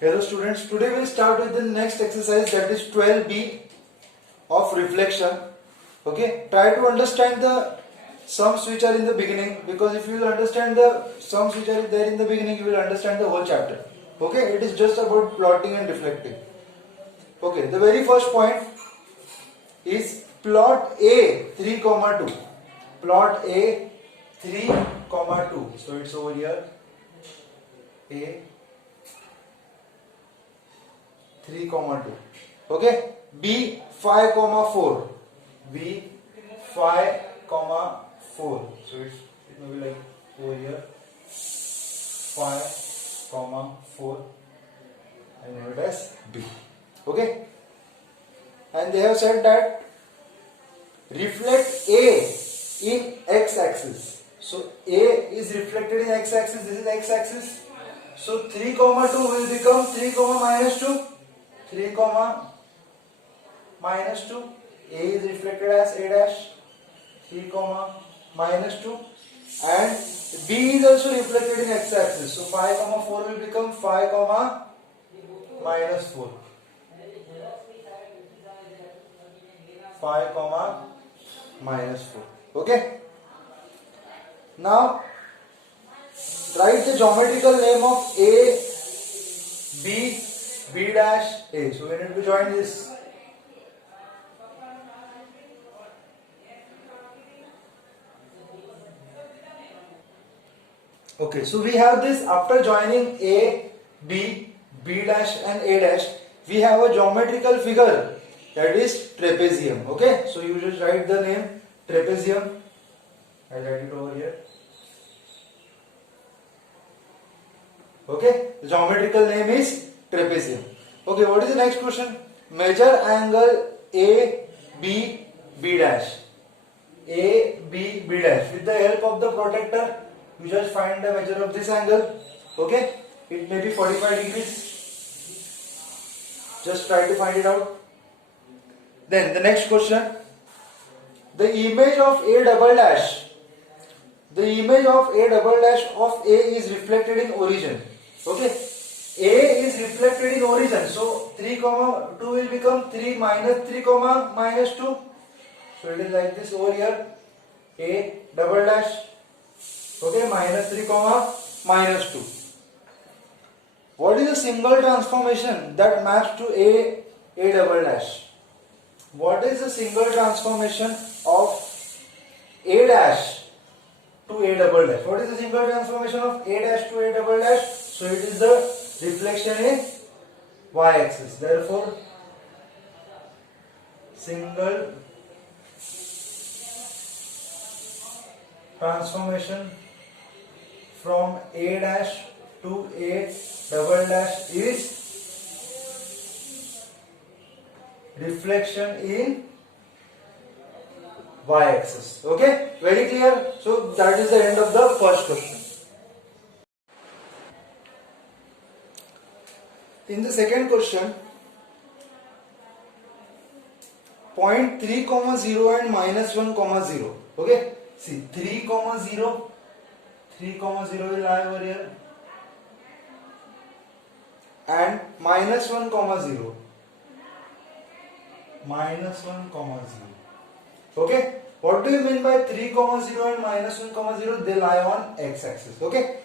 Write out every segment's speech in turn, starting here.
Hello students, today we'll start with the next exercise, that is 12b of reflection. Okay, try to understand the sums which are in the beginning, because if you will understand the sums which are there in the beginning, you will understand the whole chapter. Okay, it is just about plotting and reflecting. Okay, the very first point is plot A 3, 2. Plot A 3, 2. So it's over here. A 3, 2. Okay. B 5, 4. B 5, 4. So it may be like over here 5, 4. I name it as B. Okay. And they have said that reflect A in x-axis. So A is reflected in x-axis. This is x-axis. So 3, 2 will become 3, minus 2. 3, minus 2. A is reflected as A dash. 3, minus 2. And B is also reflected in x-axis. So 5, 4 will become 5, minus 4. 5, minus 4. Okay. Now write the geometrical name of A, B, B dash A. So we need to join this. Okay, so we have this. After joining A, B, B dash and A dash, we have a geometrical figure, that is trapezium. Okay, so you just write the name trapezium. I'll write it over here. Okay, the geometrical name is trapezium. Okay, what is the next question? Measure angle A, B, B dash. A, B, B dash. With the help of the protractor, you just find the measure of this angle. Okay, it may be 45 degrees. Just try to find it out. Then the next question. The image of A double dash. The image of A double dash of A is reflected in origin. Okay, A is reflected in origin. So 3, 2 will become 3 minus 3, minus 2. So it is like this over here. A double dash. Okay, minus 3, minus 2. What is the single transformation that maps to A double dash? What is the single transformation of A dash to A double dash? What is the single transformation of A dash to A double dash? So it is the reflection in y-axis. Therefore, single transformation from A dash to A double dash is reflection in y-axis. Okay, very clear. So that is the end of the first question. In the second question, point 3, 0 and minus 1, 0. Okay, see 3, 0. 3, 0 will lie over here, and minus 1, 0. Minus 1, 0. Okay, what do you mean by 3, 0 and minus 1, 0? They lie on x-axis. Okay,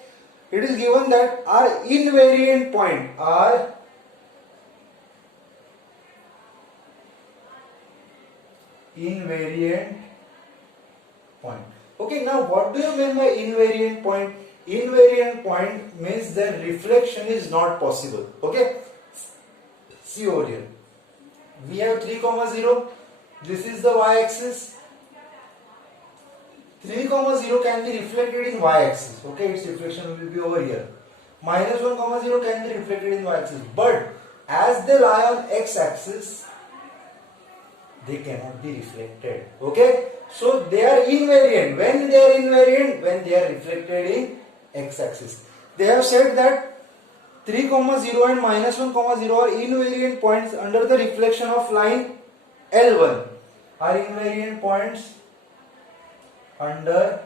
it is given that our invariant point, Okay, now what do you mean by invariant point? Invariant point means that reflection is not possible. Okay, see over here. We have 3, 0. This is the y-axis. 3, 0 can be reflected in y-axis. Okay, its reflection will be over here. Minus 1, 0 can be reflected in y-axis. But as they lie on x-axis, they cannot be reflected. Okay, so they are invariant. When they are invariant? When they are reflected in x-axis. They have said that 3, 0 and minus 1, 0 are invariant points under the reflection of line L1. Are invariant points under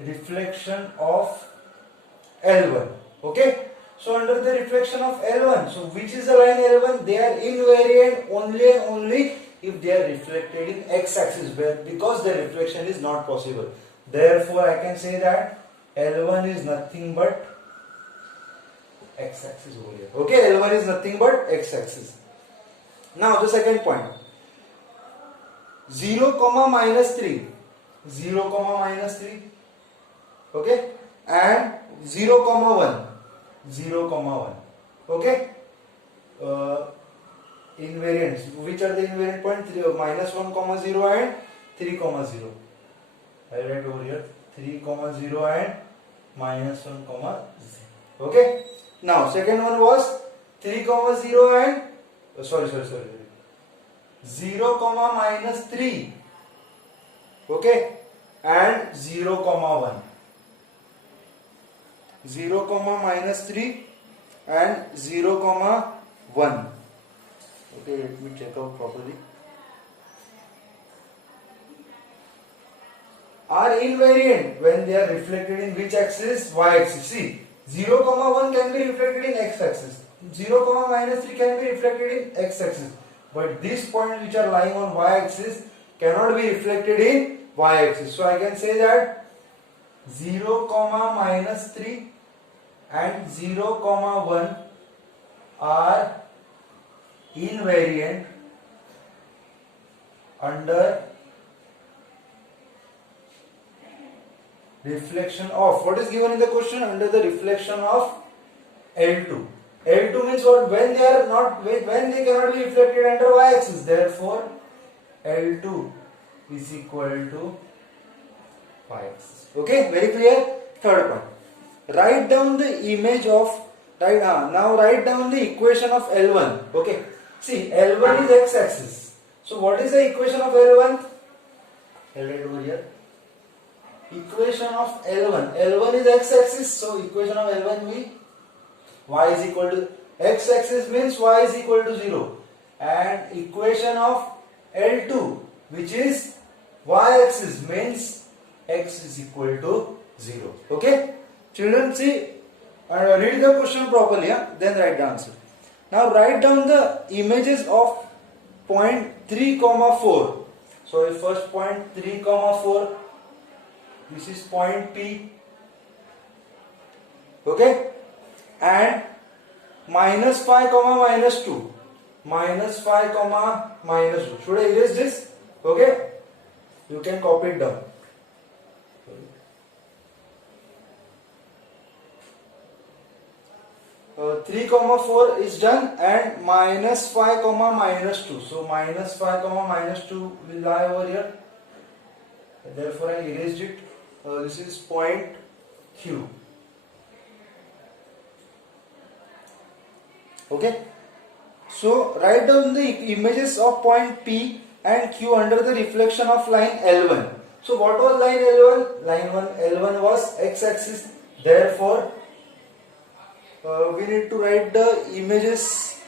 reflection of L1. Okay. So under the reflection of L1, so which is the line L1? They are invariant only and only if they are reflected in x-axis, because the reflection is not possible. Therefore, I can say that L1 is nothing but x-axis over here. Okay, L1 is nothing but x-axis. Now the second point, 0, minus 3, 0, minus 3, okay, and 0, 1, 0, 1, okay. Invariants, which are the invariant points? Minus 1, 0 and 3, 0. I write over here 3, 0 and minus 1, 0. Okay. Now second one was 3, 0 and 0, minus 3. Okay, and 0, 1. 0, minus 3 and 0, 1. Okay, let me check out properly. Are invariant when they are reflected in which axis? Y-axis. See, 0, 1 can be reflected in x-axis. 0, minus 3 can be reflected in x-axis. But these points which are lying on y-axis cannot be reflected in y-axis. So I can say that 0, minus 3 and 0, 1 are invariant under reflection of, what is given in the question? Under the reflection of L2. L2 means what? When they are not, when they cannot be reflected under y-axis. Therefore, L2 is equal to y-axis. Okay, very clear. Third point. Write down the image of, now write down the equation of L1. Okay. See, L1 is x-axis. So what is the equation of L1? I'll write over here. Equation of L1. L1 is x-axis. So equation of L1 will be y is equal to, x-axis means y is equal to 0. And equation of L2, which is y-axis, means x is equal to 0. Okay. Children, see and read the question properly, then write the answer. Now write down the images of point 3, 4. So first point 3, 4. This is point P. Okay. And minus 5, minus 2. Minus 5, minus 2. Should I erase this? Okay. You can copy it down. 3, 4 is done, and minus 5, minus 2. So minus 5, minus 2 will lie over here. Therefore I erased it. This is point Q. Okay. So write down the images of point P and Q under the reflection of line L1. So what was line L1? L1 was x-axis. Therefore we need to write the images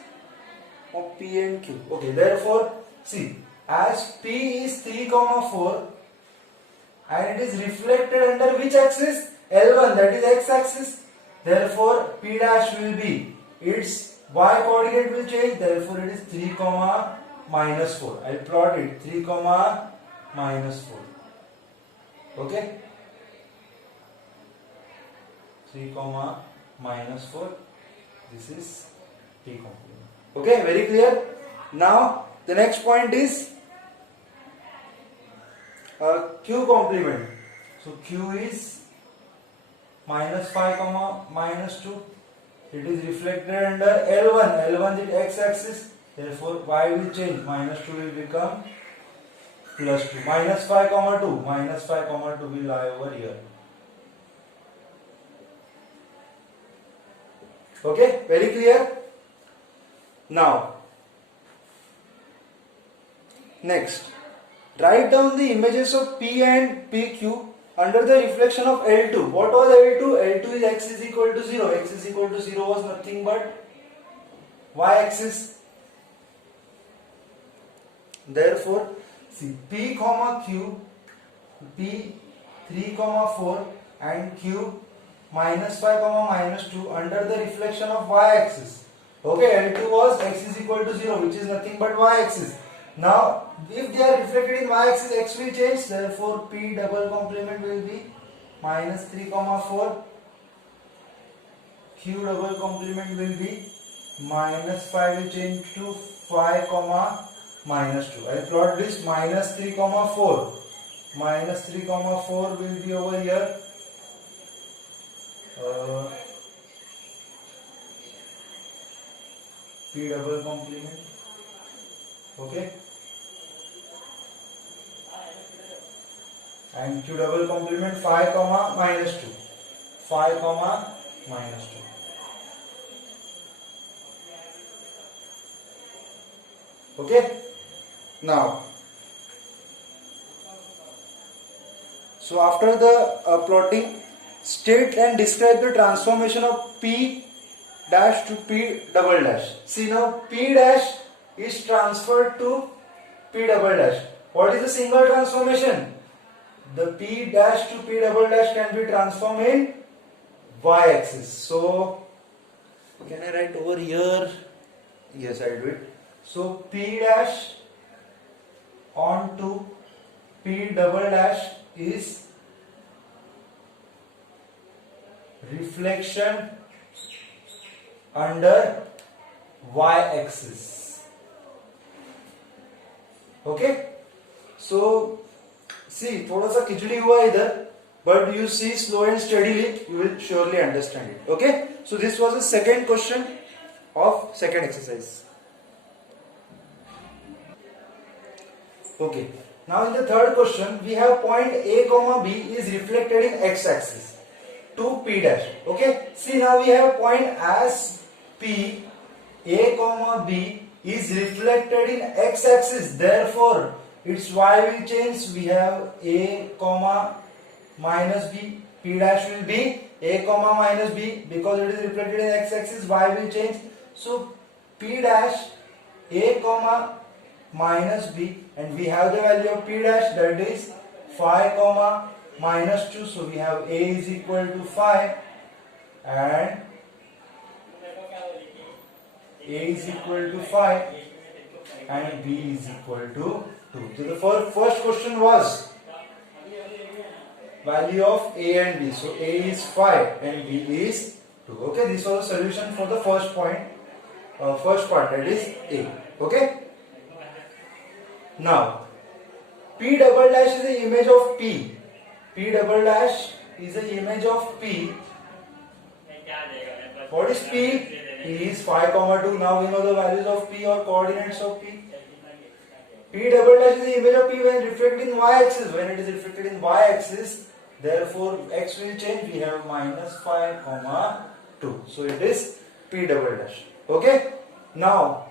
of P and Q. Okay, therefore, see, as P is 3, 4 and it is reflected under which axis? L1, that is x-axis. Therefore, P dash will be, its y coordinate will change. Therefore, it is 3, minus 4. I will plot it 3, minus 4. Okay? 3, minus 4. This is P complement. Okay, very clear. Now the next point is Q complement. So Q is minus 5, minus 2. It is reflected under L1. L1 is x-axis. Therefore y will change. Minus 2 will become plus 2. Minus 5, 2. Minus 5, 2 will lie over here. Okay, very clear. Now, next, write down the images of P and PQ under the reflection of L2. What was L2? L2 is x is equal to 0. X is equal to 0 was nothing but y-axis. Therefore, see, P, Q, P 3, 4 and Q minus 5 comma minus 2 under the reflection of y-axis. Okay, L2 was x is equal to 0, which is nothing but y-axis. Now, if they are reflected in y-axis, x will change. Therefore, P double complement will be minus 3 comma 4. Q double complement will be minus 5 will change to 5 comma minus 2. I plot this minus 3 comma 4. Minus 3 comma 4 will be over here. P double complement. Okay. And Q double complement 5 comma minus 2. 5 comma minus 2. Okay. Now, so after the plotting, state and describe the transformation of P dash to P double dash. See now, P dash is transferred to P double dash. What is the single transformation? The P dash to P double dash can be transformed in y-axis. So, can I write over here? Yes, I do it. So, P dash onto P double dash is reflection under y-axis. Okay. So, see, थोड़ा सा खिचड़ी हुआ इधर, but you see slow and steadily, you will surely understand it. Okay. So, this was the second question of second exercise. Okay. Now in the third question, we have point A comma B is reflected in x-axis to P dash. Okay. See now we have point as P, A comma B is reflected in x-axis. Therefore, its y will change. We have A comma minus B. P dash will be A comma minus B because it is reflected in x-axis. Y will change. So P dash A comma minus B, and we have the value of P dash, that is 5 comma minus 2. So we have A is equal to 5 and A is equal to 5 and B is equal to 2. So the first question was value of A and B. So A is 5 and B is 2. Okay, this was the solution for the first point, first part, that is A. Okay. Now, P double dash is the image of P. P double dash is the image of P. What is P? P is 5 comma 2. Now we know the values of P or coordinates of P. P double dash is the image of P when reflected in y-axis. When it is reflected in y-axis, therefore x will change. We have minus 5 comma 2. So it is P double dash. Okay. Now,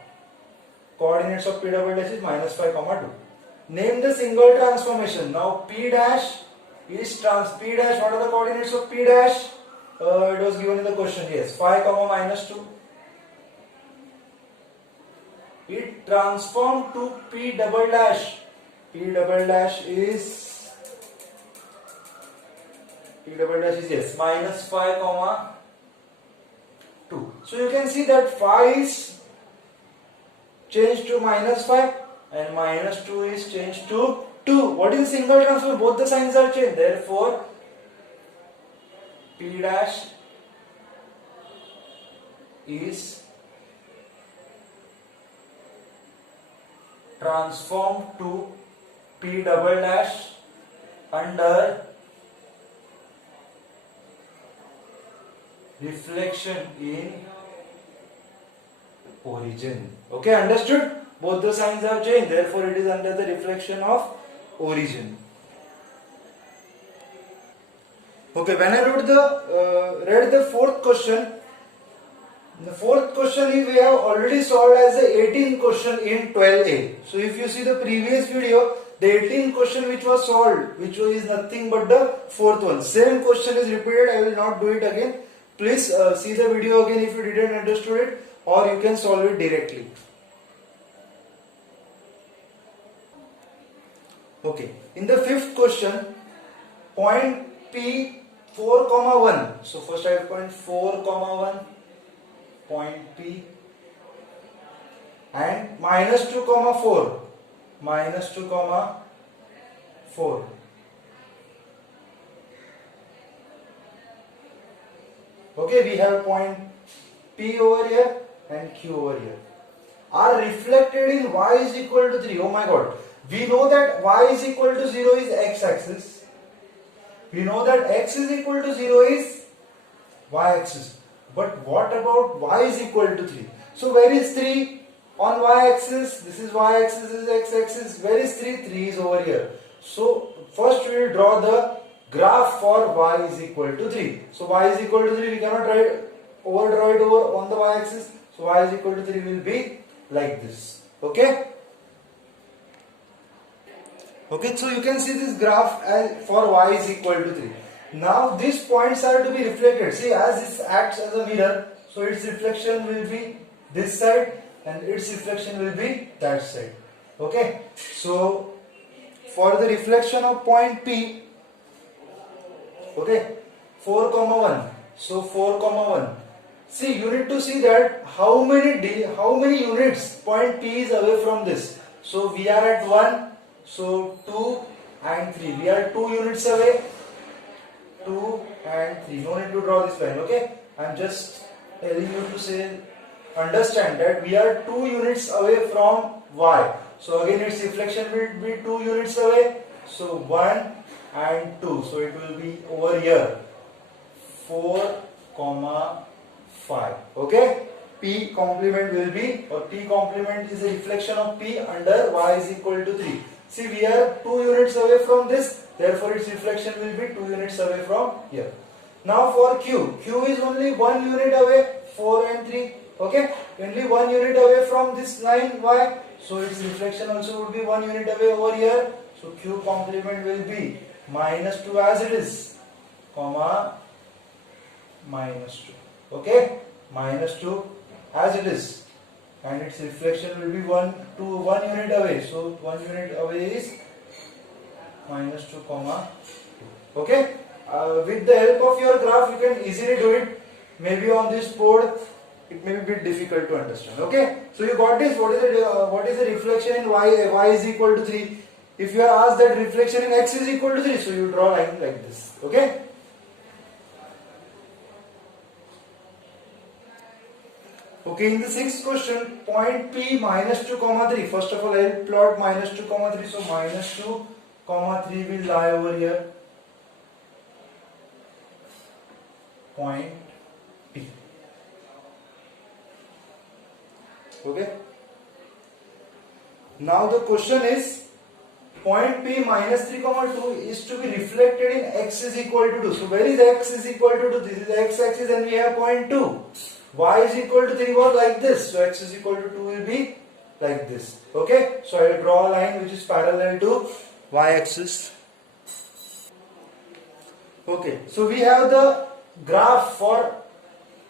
coordinates of P double dash is minus 5 comma 2. Name the single transformation. Now P dash is P dash. What are the coordinates of P dash? It was given in the question. Yes, 5 comma minus 2. It transformed to P double dash. P double dash is yes minus 5 comma 2. So you can see that 5 is changed to minus 5 and minus 2 is changed to 2. What is single transform? Both the signs are changed. Therefore, P dash is transformed to P double dash under reflection in origin. Okay, understood? Both the signs have changed. Therefore, it is under the reflection of origin. Okay, when I read the fourth question, the fourth question is we have already solved as the 18th question in 12A. So if you see the previous video, the 18th question which was solved, which is nothing but the fourth one. Same question is repeated. I will not do it again. Please see the video again if you didn't understood it, or you can solve it directly. Okay. In the fifth question, point P 4, comma 1. So first I have point 4, comma 1, point P, and minus 2, comma 4, minus 2, comma 4. Okay, we have point P over here and Q over here. Are reflected in y is equal to 3. Oh my god. We know that y is equal to 0 is x-axis. We know that x is equal to 0 is y-axis. But what about y is equal to 3? So where is 3 on y-axis? This is y-axis, this is x-axis. Where is 3? 3 is over here. So first we will draw the graph for y is equal to 3. So y is equal to 3, we cannot overdraw it over on the y-axis. So y is equal to 3 will be like this. Okay? Okay, so you can see this graph as for y is equal to 3. Now these points are to be reflected. See, as this acts as a mirror, so its reflection will be this side and its reflection will be that side. Okay, so for the reflection of point P, okay, 4, comma 1. So 4, comma 1. See, you need to see that how many units point P is away from this. So we are at 1, so 2 and 3. We are 2 units away. 2 and 3. No need to draw this line, okay? I am just telling you to say, understand that we are 2 units away from y. So again its reflection will be 2 units away. So 1 and 2. So it will be over here. 4, comma 5. Okay? P complement will be, or P complement is a reflection of P under y is equal to 3. See, we are 2 units away from this, therefore its reflection will be 2 units away from here. Now for Q, Q is only 1 unit away, 4 and 3, okay, only 1 unit away from this line y, so its reflection also would be 1 unit away over here, so Q complement will be minus 2 as it is, comma minus 2, okay, minus 2 as it is. And its reflection will be 1 unit away. So 1 unit away is minus 2, comma 2. Okay? With the help of your graph, you can easily do it. Maybe on this board, it may be a bit difficult to understand. Okay? So you got this. What is the reflection in y? Y is equal to 3. If you are asked that reflection in x is equal to 3, so you draw a line like this. Okay? Okay, in the sixth question, point P minus 2, comma 3. First of all, I will plot minus 2, comma 3. So minus 2, comma 3 will lie over here. Point P. Okay. Now the question is, point P minus 3, comma 2 is to be reflected in x is equal to 2. So where is x is equal to 2? This is the x-axis and we have point 2. Y is equal to 3 was like this, so x is equal to 2 will be like this. Okay, so I will draw a line which is parallel to y-axis. Okay, so we have the graph for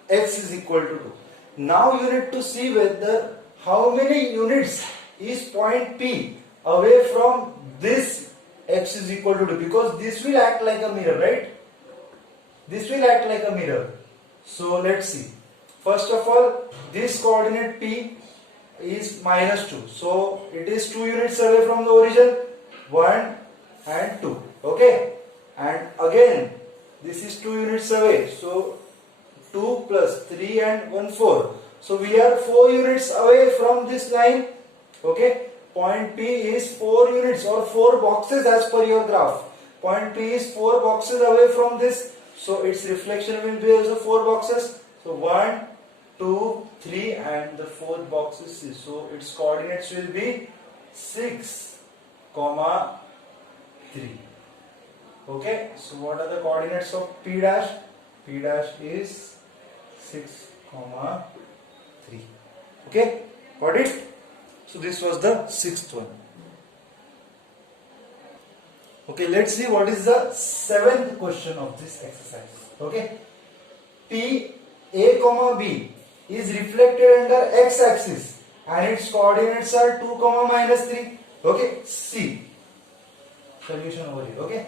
x is equal to 2. Now you need to see whether how many units is point P away from this x is equal to 2, because this will act like a mirror, right? This will act like a mirror. So let's see. First of all, this coordinate P is minus 2. So it is 2 units away from the origin. 1 and 2. Okay. And again, this is 2 units away. So 2 plus 3 and 1, 4. So we are 4 units away from this line. Okay. Point P is 4 units or 4 boxes as per your graph. Point P is 4 boxes away from this. So its reflection will be also 4 boxes. So 1, 2, 3 and the 4th box is 6. So its coordinates will be 6, comma 3. Okay, so what are the coordinates of P dash? P dash is 6, comma 3. Okay, got it? So this was the 6th one. Okay, let's see what is the 7th question of this exercise. Okay, P A comma B is reflected under x-axis and its coordinates are 2, comma minus 3. Okay, C. Solution over here. Okay,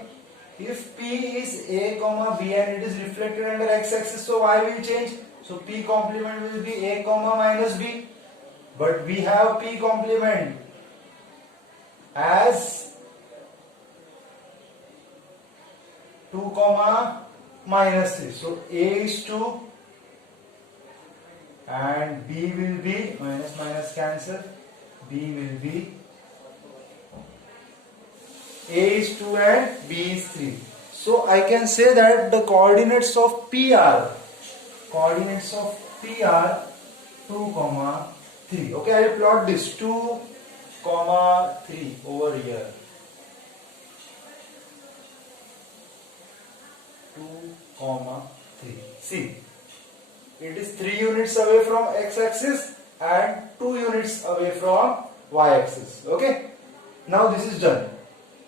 If P is A comma B and it is reflected under x-axis, so y will change. So P complement will be A comma minus B. But we have P complement as 2 comma minus 3. So A is 2 and B will be minus minus cancel. B will be A is 2 and B is 3. So I can say that the coordinates of P are 2 comma 3. Okay, I will plot this 2 comma 3 over here. 2 comma 3. See, it is 3 units away from x-axis and 2 units away from y-axis. Okay, now this is done.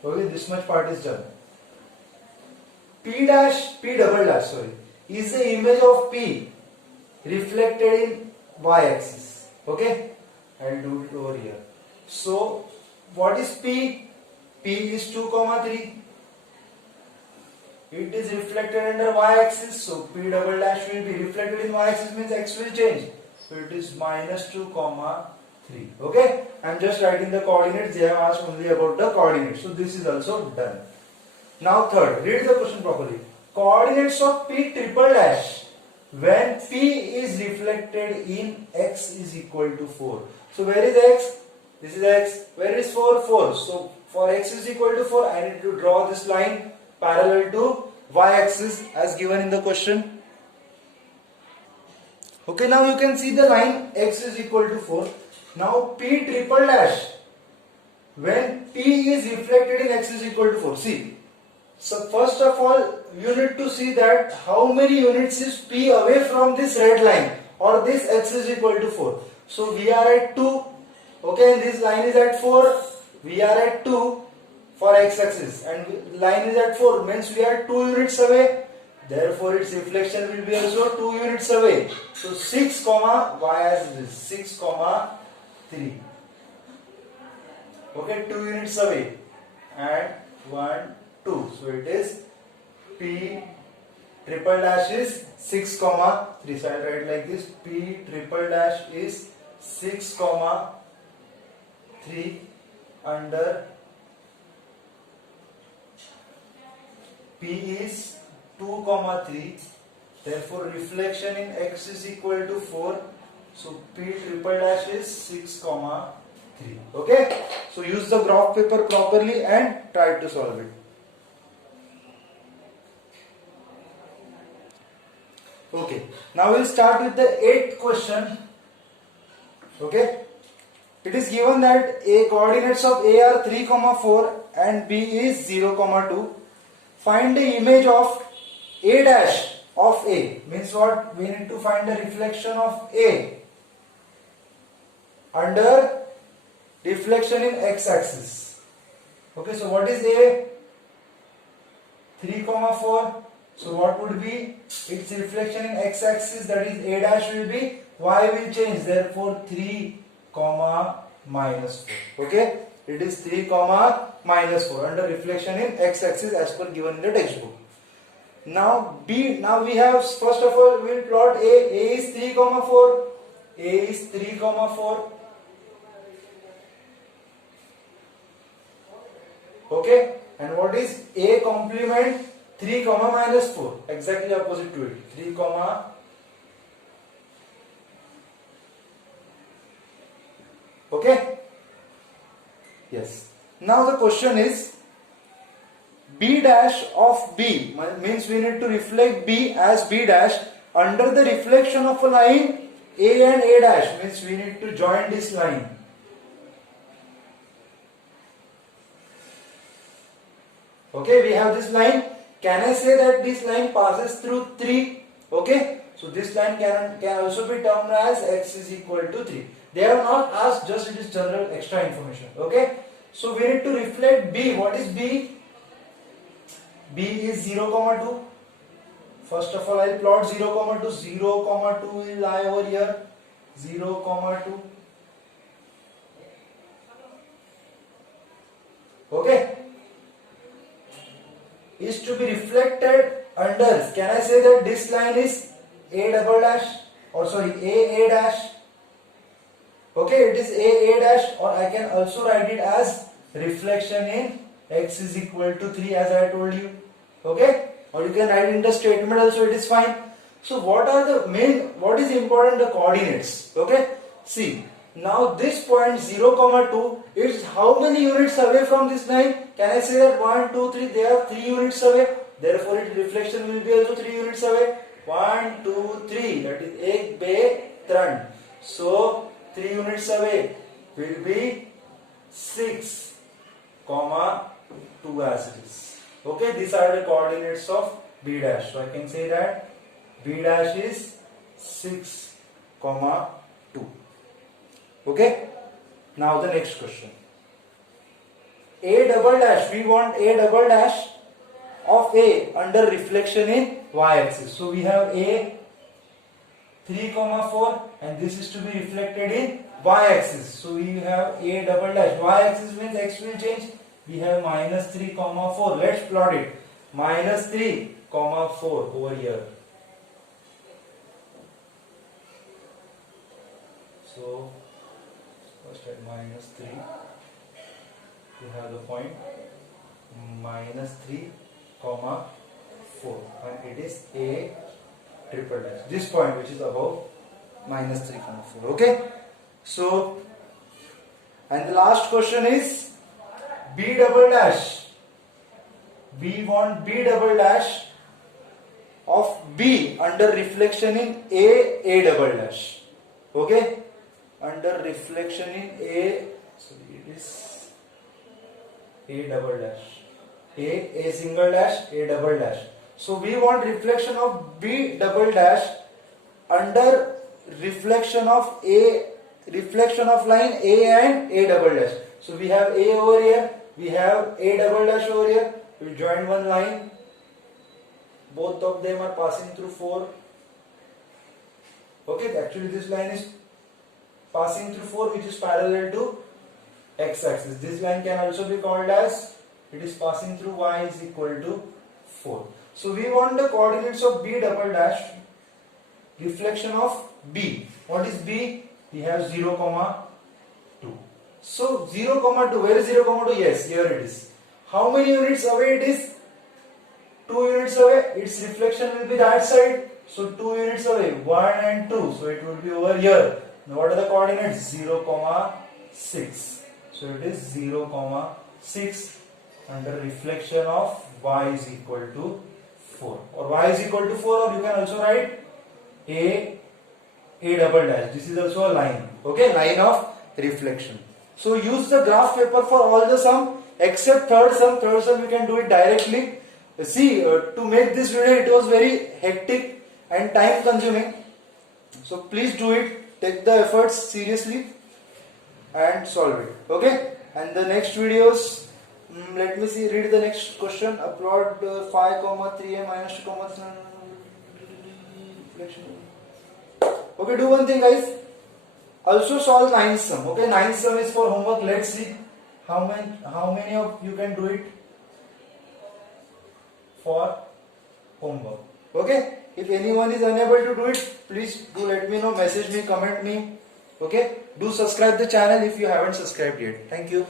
Okay, this much part is done. P double dash, sorry, is the image of P reflected in y-axis. Okay, I'll do it over here. So, what is P? P is 2 comma 3. It is reflected under y-axis, so P double dash will be reflected in y-axis, means x will change. So it is minus 2 comma 3. Okay, I am just writing the coordinates. They have asked only about the coordinates, so this is also done. Now third, read the question properly. Coordinates of P triple dash when P is reflected in x is equal to 4. So where is x? This is x. Where is 4? 4. So for x is equal to 4, I need to draw this line parallel to y-axis as given in the question. Okay, now you can see the line x is equal to 4. Now P triple dash when P is reflected in x is equal to 4. See, so first of all you need to see that how many units is P away from this red line or this x is equal to 4. So we are at 2. Okay, and this line is at 4. We are at 2 for x-axis and line is at 4, means we are 2 units away. Therefore its reflection will be also 2 units away. So 6 comma, y as it is 6 comma 3. Okay, 2 units away and 1, 2. So it is P triple dash is 6 comma 3. So I will write like this: P triple dash is 6 comma 3 under P is 2 comma 3. Therefore reflection in x is equal to 4. So P triple dash is 6 comma 3. Okay, so use the graph paper properly and try to solve it. Okay, now we'll start with the 8th question. Okay, it is given that a coordinates of A are 3 comma 4 and B is 0 comma 2. Find the image of A dash of A. Means what? We need to find the reflection of A under reflection in x-axis. Okay, so what is A? 3 comma 4. So what would be its reflection in x-axis? That is A dash will be, y will change. Therefore 3 comma minus 4. Okay, it is 3 comma minus 4 under reflection in x-axis as per given in the textbook. Now B, now we have, first of all we will plot A. A is 3 comma 4. A is 3 comma 4. Okay, and what is A complement? 3 comma minus 4, exactly opposite to it. 3 comma okay, yes. Now the question is B dash of B, means we need to reflect B as B dash under the reflection of a line A and A dash, means we need to join this line. Okay, we have this line. Can I say that this line passes through 3? Okay, so this line can also be termed as x is equal to 3. They have not asked, just it is general extra information. Okay, so we need to reflect B. What is B? B is 0 comma 2. First of all I will plot 0 comma 2. 0 comma 2 will lie over here. 0 comma 2. Okay. is to be reflected under, can I say that this line is A double dash, or sorry, A dash? Okay, it is A dash, or I can also write it as reflection in x is equal to 3 as I told you. Okay, or you can write in the statement also, it is fine. So what is important, the coordinates. Okay, see, now this point 0, 2 is how many units away from this line? Can I say that 1, 2, 3, they are 3 units away, therefore its reflection will be also 3 units away. 1, 2, 3, that is 1, 2, 3. So 3 units away will be 6, 2 as it is. Okay, these are the coordinates of B dash. So I can say that B dash is 6, 2. Okay, now the next question. A double dash, we want A double dash of A under reflection in y-axis. So we have A 3, 4, and this is to be reflected in y-axis. So we have A double dash. Y-axis means x will change. We have minus 3, 4. Let's plot it. Minus 3, 4 over here. So first at minus 3, we have the point minus 3, 4, and it is A triple dash. This point which is above minus 3, 4. Okay. So, and the last question is B double dash. We want B double dash of B under reflection in A double dash. Okay. Under reflection in A, so it is A double dash. A single dash, A double dash. So we want reflection of B double dash under reflection of line A and A double dash. So we have A over here, we have A double dash over here. We join one line. Both of them are passing through 4. Okay, actually this line is passing through 4, which is parallel to x-axis. This line can also be called as, it is passing through y is equal to 4. So we want the coordinates of B double dash, reflection of B. What is B? We have 0, 2. So 0, 2, where is 0, 2? Yes, here it is. How many units away it is? 2 units away. Its reflection will be that side. So 2 units away, 1 and 2. So it will be over here. Now what are the coordinates? 0, 6. So it is 0, 6 under reflection of y is equal to 4. Or y is equal to 4, or you can also write A double dash. This is also a line. Okay, line of reflection. So use the graph paper for all the sum except third sum. Third sum you can do it directly. See, to make this video it was very hectic and time consuming. So please do it. Take the efforts seriously and solve it. Okay. And the next videos, let me see. Read the next question. Upload 5, 3 minus 2, 3. Okay. Do one thing, guys. Also solve 9th sum. Okay. 9th sum is for homework. Let's see how many of you can do it for homework. Okay. If anyone is unable to do it, please do let me know, message me, comment me. Okay. Do subscribe the channel if you haven't subscribed yet. Thank you.